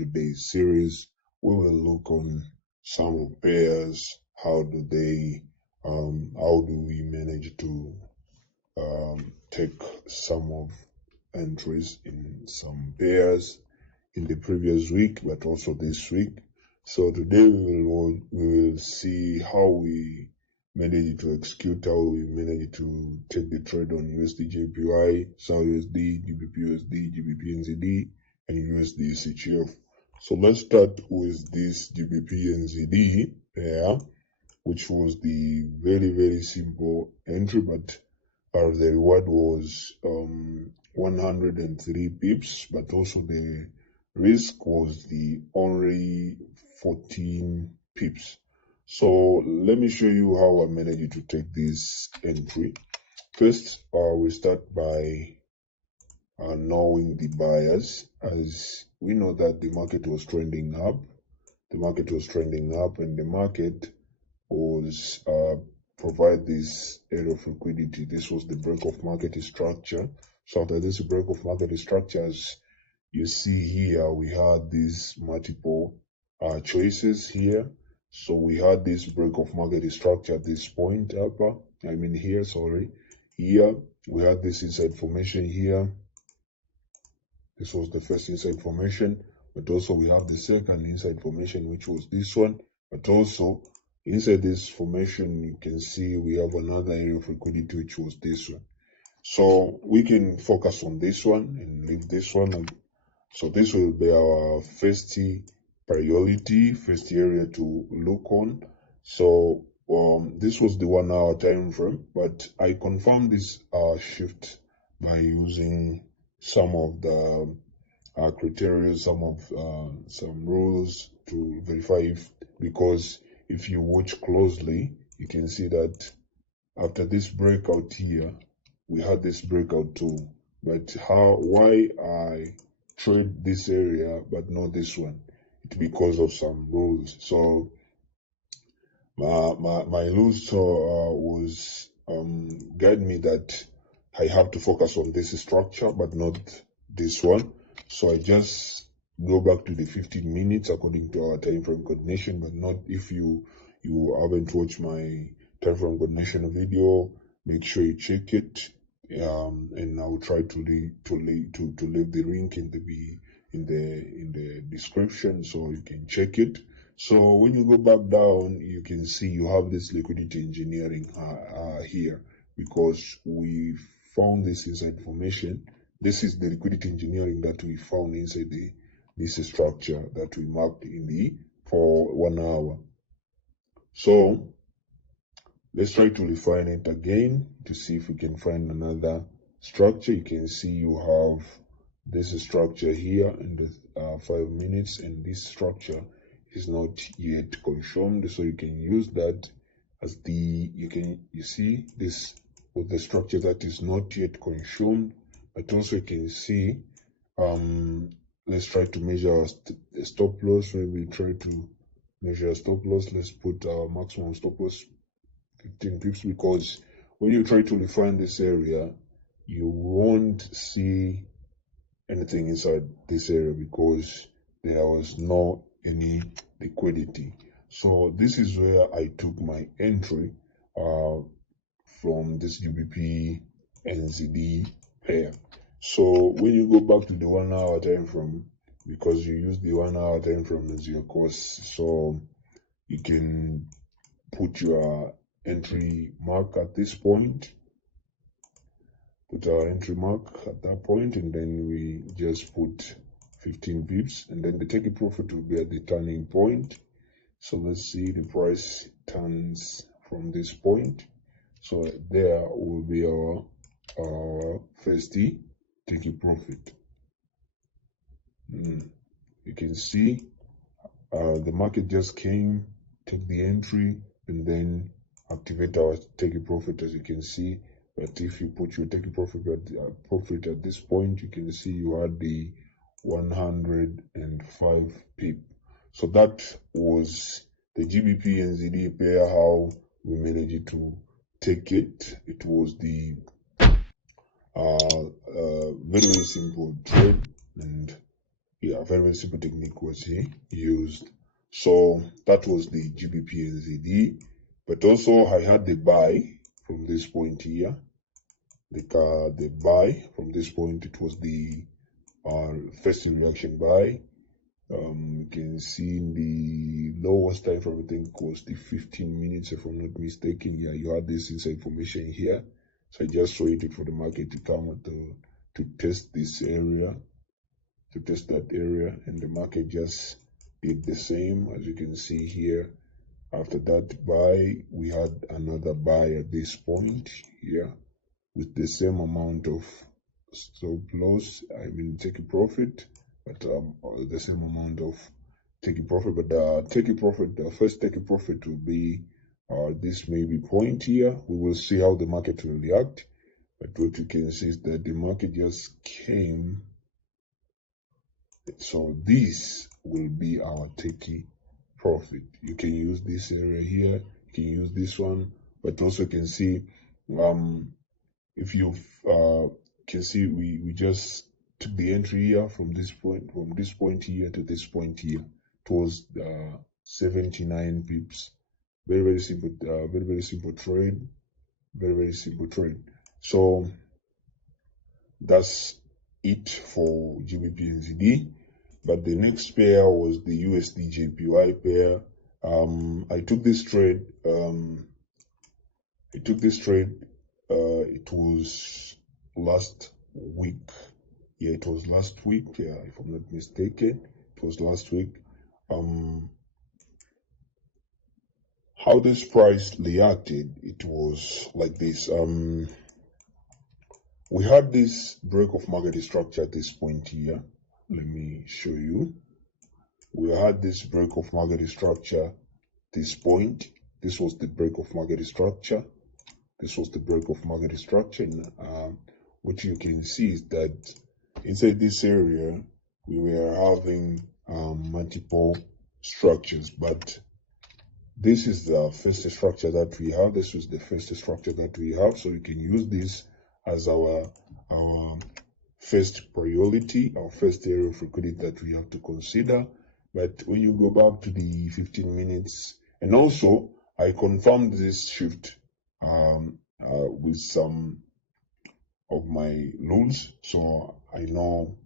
today's series, we will look on some pairs. How do we manage to take some of entries in some pairs in the previous week, but also this week. So today we will see how we manage to execute, how we manage to take the trade on Usdjpy, Xauusd, Gbpusd, Gbpnzd, and Usdchf. So let's start with this Gbpnzd pair, which was the very simple entry, but the reward was 103 pips, but also the risk was the only 14 pips. So let me show you how I managed to take this entry. First, we start by knowing the buyers. As we know that the market was trending up. The market was trending up, and the market was provide this area of liquidity. This was the break of market structure. So after this break of market structures, you see here we had these multiple choices here. So we had this break of market structure at this point here, here we had this inside formation here. This was the first inside formation, but also we have the second inside formation, which was this one. But also inside this formation, you can see we have another area of liquidity, which was this one. So we can focus on this one and leave this one. So this will be our first priority, first area to look on. So this was the 1 hour time frame, but I confirmed this shift by using some of the criteria, some rules to verify because if you watch closely, you can see that after this breakout here, we had this breakout too. But why I trade this area but not this one? It's because of some rules. So my rules was guide me that I have to focus on this structure but not this one. So I just go back to the 15 minutes according to our time frame coordination, but not if you haven't watched my time frame coordination video, make sure you check it. And I'll try to leave the link in the description so you can check it. So when you go back down, you can see you have this liquidity engineering here, because we found this inside formation. This is the liquidity engineering that we found inside this structure that we marked for 1 hour. So let's try to refine it again to see if we can find another structure. You can see you have this structure here in the 5 minutes, and this structure is not yet consumed. So you can use that as you see this with the structure that is not yet consumed. But also you can see, let's try to measure a stop loss. Maybe try to measure a stop loss. Let's put our maximum stop loss 15 pips, because when you try to refine this area, you won't see anything inside this area because there was no any liquidity. So this is where I took my entry from this Gbpnzd pair. So when you go back to the 1 hour time frame, because you use the 1 hour time frame as your course, so you can put your entry mark at this point, put our entry mark at that point, and then we just put 15 pips, and then the take profit will be at the turning point. So let's see, the price turns from this point, so there will be our first take profit. You can see the market just came, took the entry, and then activate our take profit, as you can see. But if you put your take profit at this point, you can see you had the 105 pip. So that was the Gbpnzd pair, how we managed to take it. It was the very simple trade, and Yeah, very simple technique was used. So that was the Gbpnzd, but also I had the buy from this point here. The buy from this point, it was the first reaction buy. You can see in the lowest time frame, I think was the 15 minutes, if I'm not mistaken. Yeah, you had this inside information here. So I just waited for the market to come to test this area, to test that area, and the market just did the same. As you can see here, after that buy, we had another buy at this point here with the same amount of stop loss, I mean take a profit, but the same amount of take a profit. But the first take a profit will be this maybe point here. We will see how the market will react. But what you can see is that the market just came. So this will be our take profit. You can use this area here, you can use this one, but also you can see if you can see we just took the entry here from this point here to this point here. It was 79 pips. Very simple, very simple trade. Very simple trade. So that's it for Gbpnzd. But the next pair was the Usdjpy pair. I took this trade. It was last week. Yeah, it was last week. Yeah, if I'm not mistaken, it was last week. How this price reacted, it was like this. We had this break of market structure at this point here. Let me show you. We had this break of market structure, this point. This was the break of market structure. This was the break of market structure. And what you can see is that inside this area, we were having multiple structures, but this is the first structure that we have. This is the first structure that we have. So we can use this as our first priority, our first area of liquidity that we have to consider. But when you go back to the 15 minutes, and also I confirmed this shift with some of my rules, so I know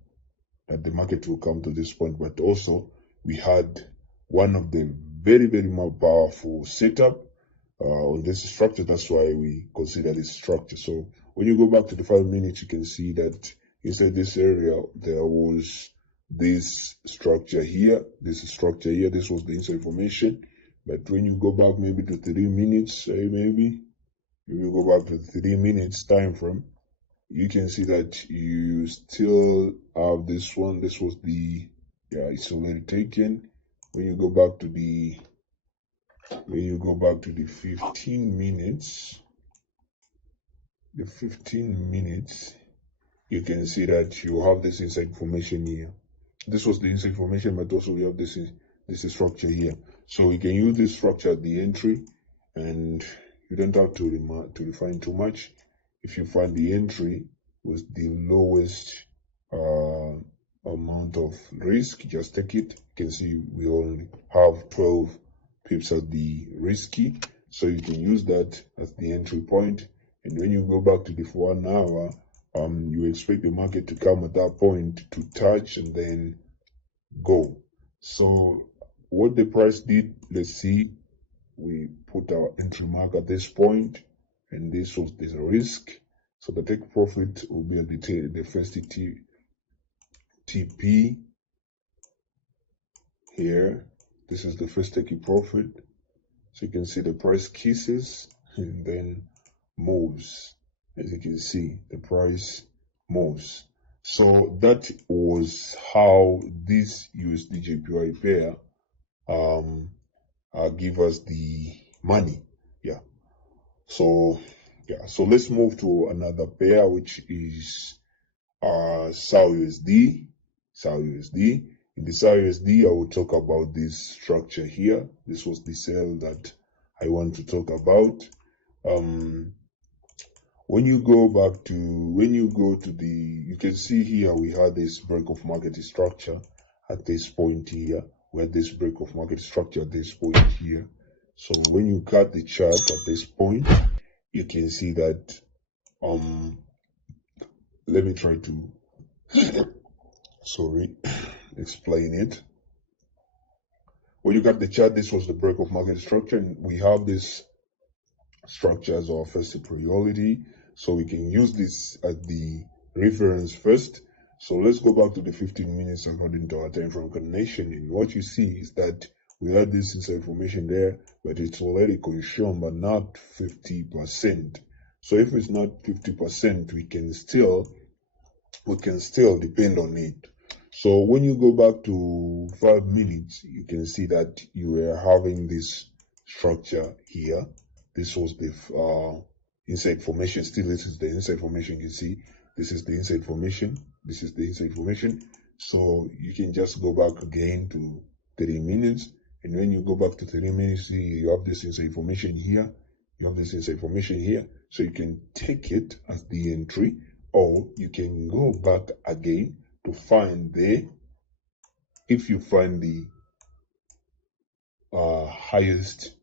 that the market will come to this point. But also we had one of the very more powerful setup on this structure. That's why we consider this structure. So when you go back to the 5 minutes, you can see that inside this area there was this structure here, this was the inside formation. But when you go back maybe to 3 minutes, maybe if you go back to the 3 minutes time frame, you can see that you still have this one. This was the, yeah, it's already taken. When you go back to the 15 minutes, you can see that you have this inside formation here. This was the inside formation, but also we have this structure here. So you can use this structure at the entry, and you don't have to refine too much. If you find the entry with the lowest amount of risk, just take it. You can see we only have 12 pips at the risky, so you can use that as the entry point. And when you go back to the 1 hour, you expect the market to come at that point to touch and then go. So what the price did, let's see. We put our entry mark at this point, and this was the risk. So the take profit will be at the first TP here. This is the first taking profit. So you can see the price kisses and then moves. As you can see, the price moves. So that was how this Usdjpy pair give us the money. Yeah. So let's move to another pair, which is Xauusd. In the Xauusd, I will talk about this structure here. This was the cell that I want to talk about. When you go to the, you can see here we had this break of market structure, at this point here, where this break of market structure at this point here. So when you cut the chart at this point, you can see that let me try to explain it. When you cut the chart, this was the break of market structure, and we have this structure as our first priority, so we can use this as the reference first. So let's go back to the 15 minutes according to our time frame coordination, and what you see is that we had this information there, but it's already consumed, but not 50%. So if it's not 50%, we can still depend on it. So when you go back to 5 minutes, you can see that you were having this structure here. This was the inside formation. Still, this is the inside formation. You see, this is the inside formation. This is the inside formation. So you can just go back again to 30 minutes. And when you go back to 30 minutes, you have this inside formation here. You have this inside formation here. So you can take it as the entry, or you can go back again to find if you find the highest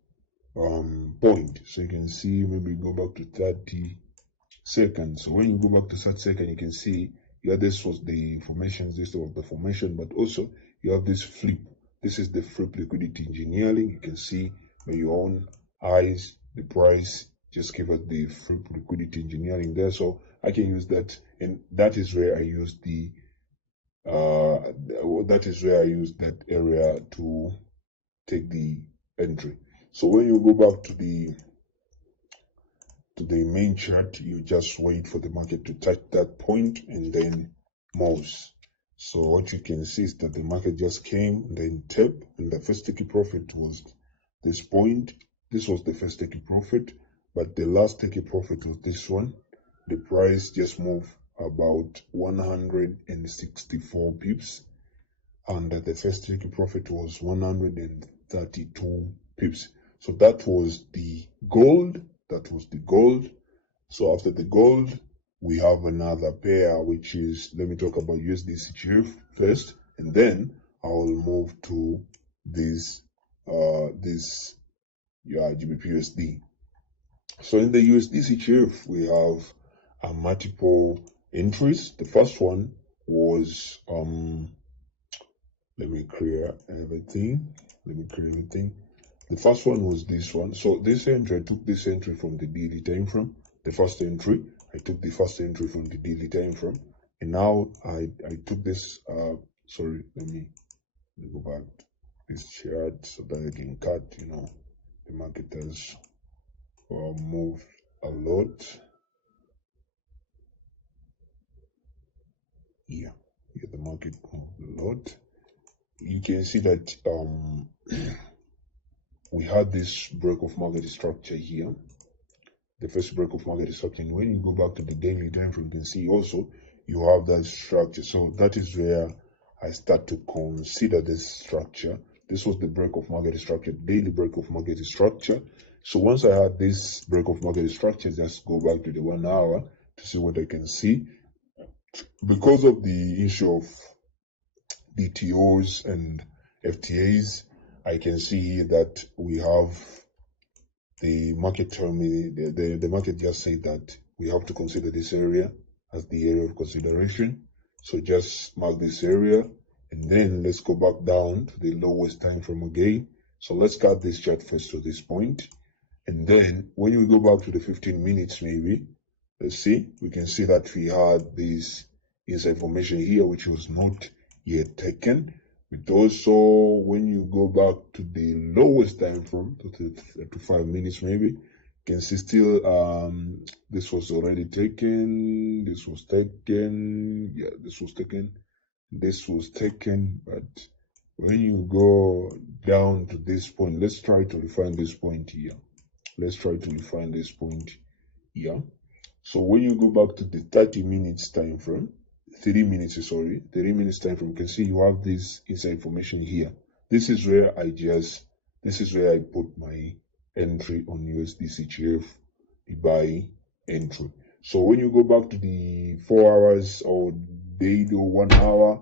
point. So you can see, maybe go back to 30 seconds. So when you go back to 30 seconds, you can see, yeah, this was the formation, this was the formation, but also you have this flip. This is the flip liquidity engineering. You can see by your own eyes the price just give us the flip liquidity engineering there. So I can use that, and that is where I use the that area to take the entry. So when you go back to the main chart, you just wait for the market to touch that point and then mouse. So what you can see is that the market just came, then tap, and the first take profit was this point. This was the first take profit, but the last take profit was this one. The price just moved about 164 pips, and the first take profit was 132 pips. So that was the gold. That was the gold. So after the gold, we have another pair, which is, let me talk about Usdchf first, and then I will move to this Gbpusd. So in the Usdchf, we have multiple entries. The first one was let me clear everything. The first one was this one. So this entry, I took this entry from the daily time frame. The first entry, I took the first entry from the daily time frame, and now I took this. Sorry, let me go back to this chart so that I can cut. You know, the market has moved a lot. Yeah, the market moved a lot. You can see that we had this break of market structure here, the first break of market structure. And when you go back to the daily time frame, you can see also you have that structure. So that is where I start to consider this structure. This was the break of market structure, daily break of market structure. So once I had this break of market structure, just go back to the 1 hour to see what I can see. Because of the issue of DTOs and FTAs, I can see here that we have the market the market just said that we have to consider this area as the area of consideration. So just mark this area, and then let's go back down to the lowest time frame again. So let's cut this chart first to this point, and then when we go back to the 15 minutes, maybe let's see, we can see that we had this inside formation here, which was not yet taken. But also when you go back to the lowest time frame to 5 minutes, maybe you can see still this was already taken, this was taken, yeah, this was taken, this was taken. But when you go down to this point, let's try to refine this point here. Let's try to refine this point here. So when you go back to the 30 minutes time frame, 30 minutes time frame, you can see you have this inside formation here. This is where I put my entry on Usdchf, the buy entry. So when you go back to the 4 hours or daily or 1 hour,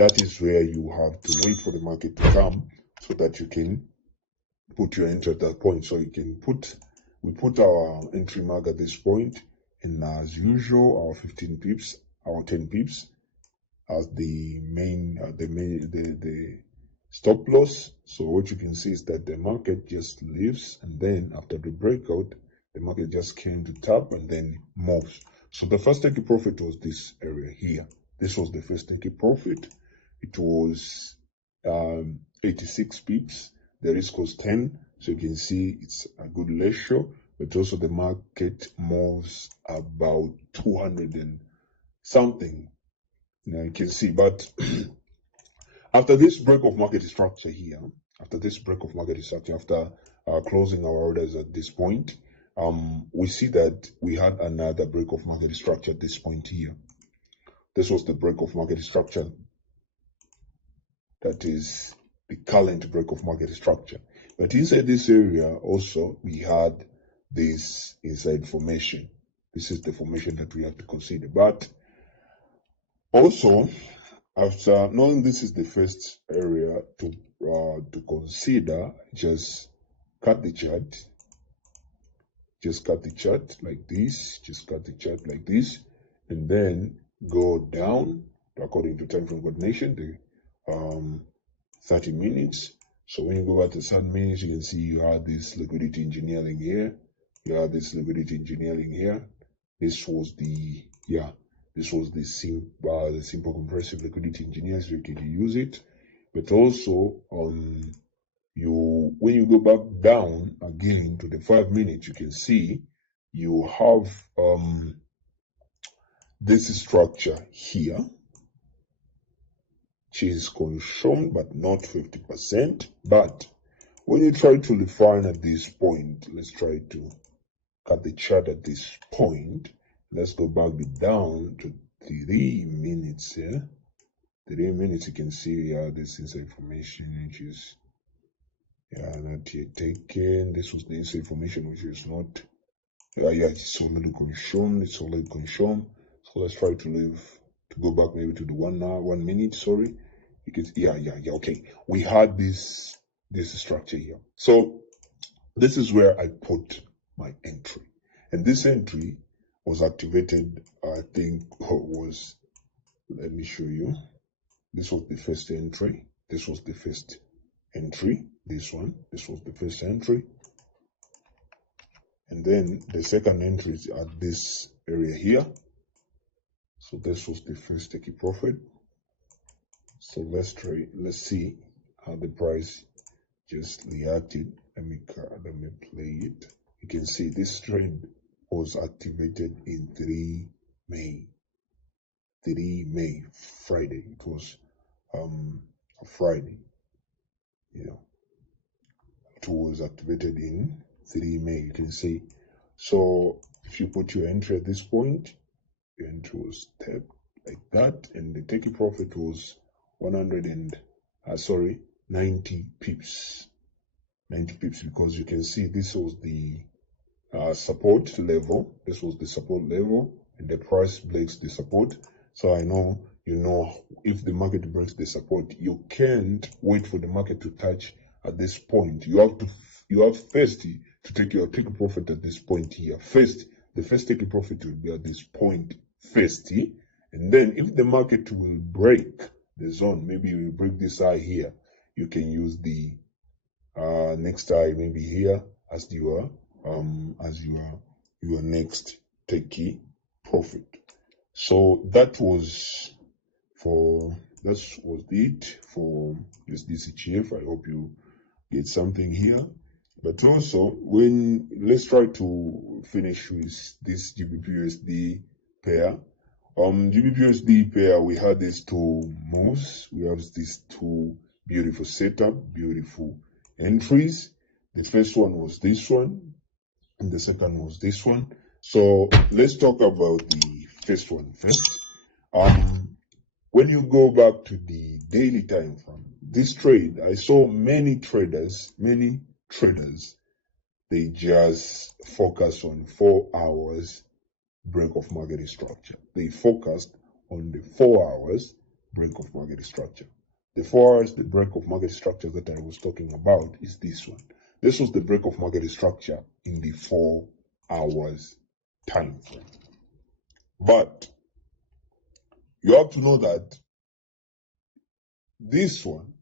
that is where you have to wait for the market to come so that you can put your entry at that point. So you can we put our entry mark at this point, and as usual, our 15 pips, our 10 pips as the stop loss. So what you can see is that the market just leaves, and then after the breakout, the market just came to tap and then moves. So the first take profit was this area here. This was the first take profit. It was 86 pips. The risk was 10. So you can see it's a good ratio, but also the market moves about 200 and something. Now you can see, but after this break of market structure here, after closing our orders at this point, we see that we had another break of market structure at this point here. This was the break of market structure. That is the current break of market structure. But inside this area also, we had this inside formation. This is the formation that we have to consider. But also, after knowing this is the first area to consider, just cut the chart. Just cut the chart like this. Just cut the chart like this, and then go down according to time frame coordination, the 30 minutes. So when you go back to 30 minutes, you can see you have this liquidity engineering here. You have this liquidity engineering here. This was the simple compressive liquidity engineers. You can use it, but also when you go back down again to the 5 minutes, you can see you have this structure here, which is consumed but not 50%. But when you try to refine at this point, let's try to cut the chart at this point. Let's go back down to 3 minutes here. 3 minutes, you can see we have this inside information, which is not yet taken. This was the inside information, which is not. It's already consumed. It's already consumed. So let's try to go back maybe to the 1 minute. Sorry, because okay. We had this structure here. So this is where I put my entry, and this entry was activated. I think was. Let me show you. This was the first entry. This was the first entry. This one. This was the first entry. And then the second entry is at this area here. So this was the first take profit. So let's see how the price just reacted. Let me play it. You can see this trade was activated in 3 May. 3 May, Friday. It was a Friday. It was activated in 3 May. You can see. So if you put your entry at this point, your entry was tapped like that, and the take profit was 90 pips. 90 pips, because you can see this was the support level. This was the support level, and the price breaks the support. So I know if the market breaks the support, you can't wait for the market to touch at this point. You have first to take your take profit at this point here. First, the first take profit will be at this point first, and then if the market will break the zone, maybe you will break this high here, you can use the next high maybe here as your next take profit. So that was it for Usdchf. I hope you get something here. But also, let's try to finish with this Gbpusd pair. Gbpusd pair, we had these 2 moves. We have these 2 beautiful setup, beautiful entries. The first one was this one, and the second was this one. So let's talk about the first one first. When you go back to the daily time frame, this trade, I saw many traders, they just focus on 4 hours break of market structure. They focused on the 4 hours break of market structure. The 4 hours, the break of market structure that I was talking about is this one. This was the break of market structure in the 4 hours time frame. But you have to know that this one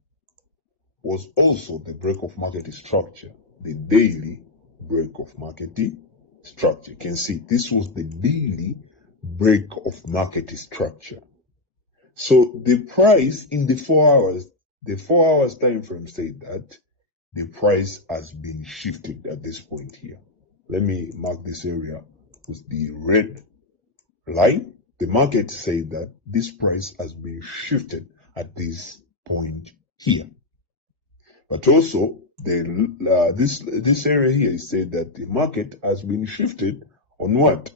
was also the break of market structure, the daily break of market structure. You can see this was the daily break of market structure. So the price in the 4 hours, the 4 hours time frame said that the price has been shifted at this point here. Let me mark this area with the red line. The market said that this price has been shifted at this point here. But also, this area here is said that the market has been shifted on what?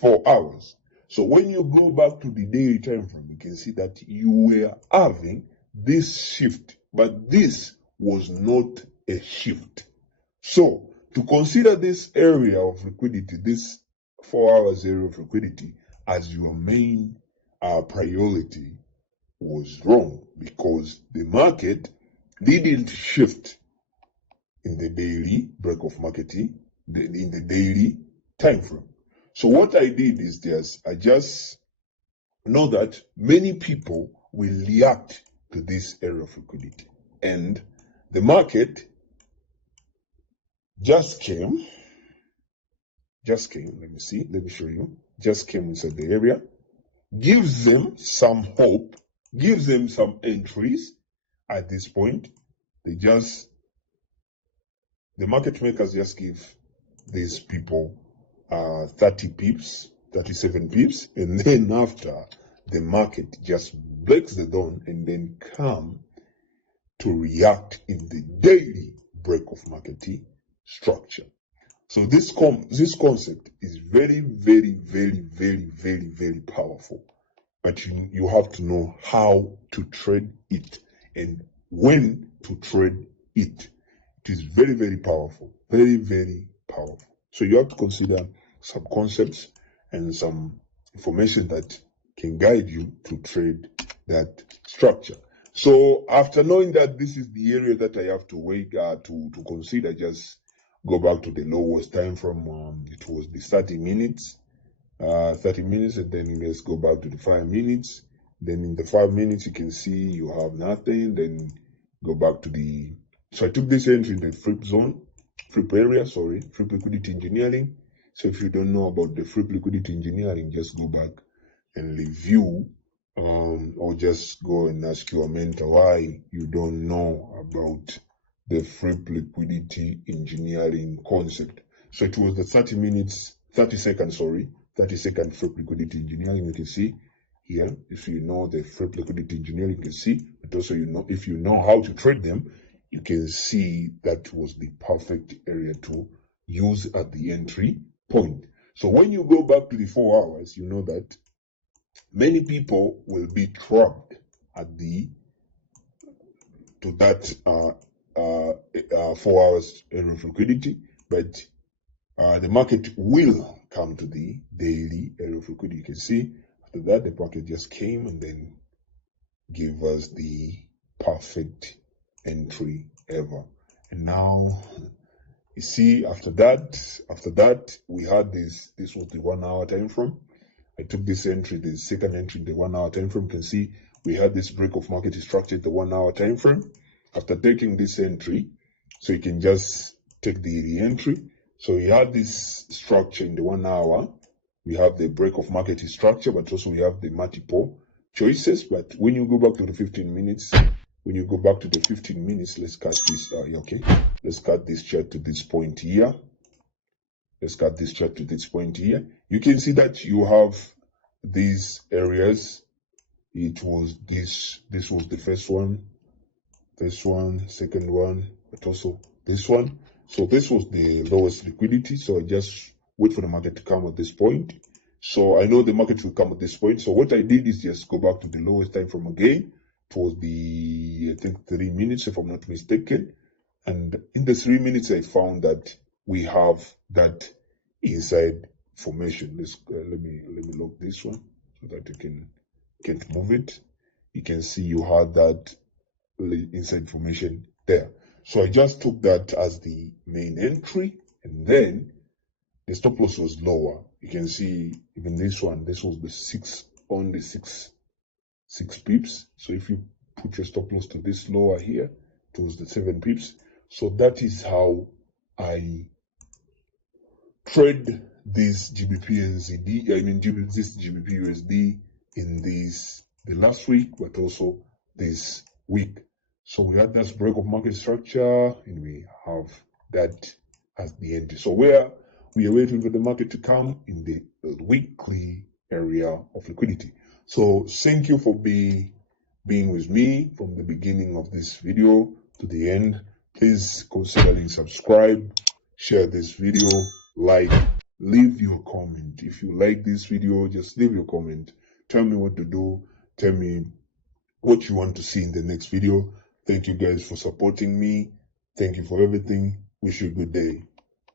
4 hours. So when you go back to the daily time frame, you can see that you were having this shift, but this was not a shift. So to consider this area of liquidity, this 4 hours area of liquidity as your main priority was wrong, because the market didn't shift in the daily break of market in the daily time frame. So what I did is I just know that many people will react to this area of liquidity, and the market just came, let me show you, just came inside the area, gives them some hope, gives them some entries at this point. The market makers just give these people 30 pips, 37 pips, and then after the market just breaks the dawn and then come to react in the daily break of market structure. So this concept is very, very, very, very, very, very powerful. But you have to know how to trade it and when to trade it. It is very, very powerful. Very, very powerful. So you have to consider some concepts and some information that can guide you to trade that structure. So after knowing that this is the area that I have to wait to consider, just go back to the lowest time frame. It was the 30 minutes, and then let's go back to the 5 minutes. Then in the 5 minutes, you can see you have nothing. Then go back to the, so I took this entry in the flip area, flip liquidity engineering. So if you don't know about the flip liquidity engineering, just go back and review, or just go and ask your mentor why you don't know about the flip liquidity engineering concept. So it was the 30 second flip liquidity engineering. You can see here, if you know the flip liquidity engineering, you can see, but also if you know how to trade them, you can see that was the perfect area to use at the entry point. So when you go back to the 4 hours, you know that many people will be trapped at that 4 hours area of liquidity, but the market will come to the daily area of liquidity. You can see after that the market just came and then gave us the perfect entry ever. And now you see after that we had this was the 1 hour time frame. I took this entry, the second entry in the 1 hour time frame. You can see we had this break of market structure at the 1 hour time frame. After taking this entry, so you can just take the re-entry. So we had this structure in the 1 hour. We have the break of market structure, but also we have the multiple choices. But when you go back to the 15 minutes, let's cut this. Okay, let's cut this chart to this point here. You can see that you have these areas. It was this was the first one, second one, but also this one. So this was the lowest liquidity. So I just wait for the market to come at this point. So I know the market will come at this point. So what I did is just go back to the lowest time frame again. It was the, I think, 3 minutes, if I'm not mistaken. And in the 3 minutes, I found that we have that inside formation. Let me lock this one so that you can't move it. you can see you had that inside information there. So I just took that as the main entry, and then the stop loss was lower. You can see even this one, this was the only six pips. So if you put your stop loss to this lower here, it was the 7 pips. So that is how I trade this Gbpnzd, this Gbpusd in the last week, but also this week. So we had this break of market structure, and we have that as the entry. So we are waiting for the market to come in the weekly area of liquidity. So thank you for being with me from the beginning of this video to the end. Please consider subscribe, share this video, like, leave your comment. If you like this video, just leave your comment. Tell me what to do. Tell me what you want to see in the next video. Thank you guys for supporting me. Thank you for everything. Wish you a good day.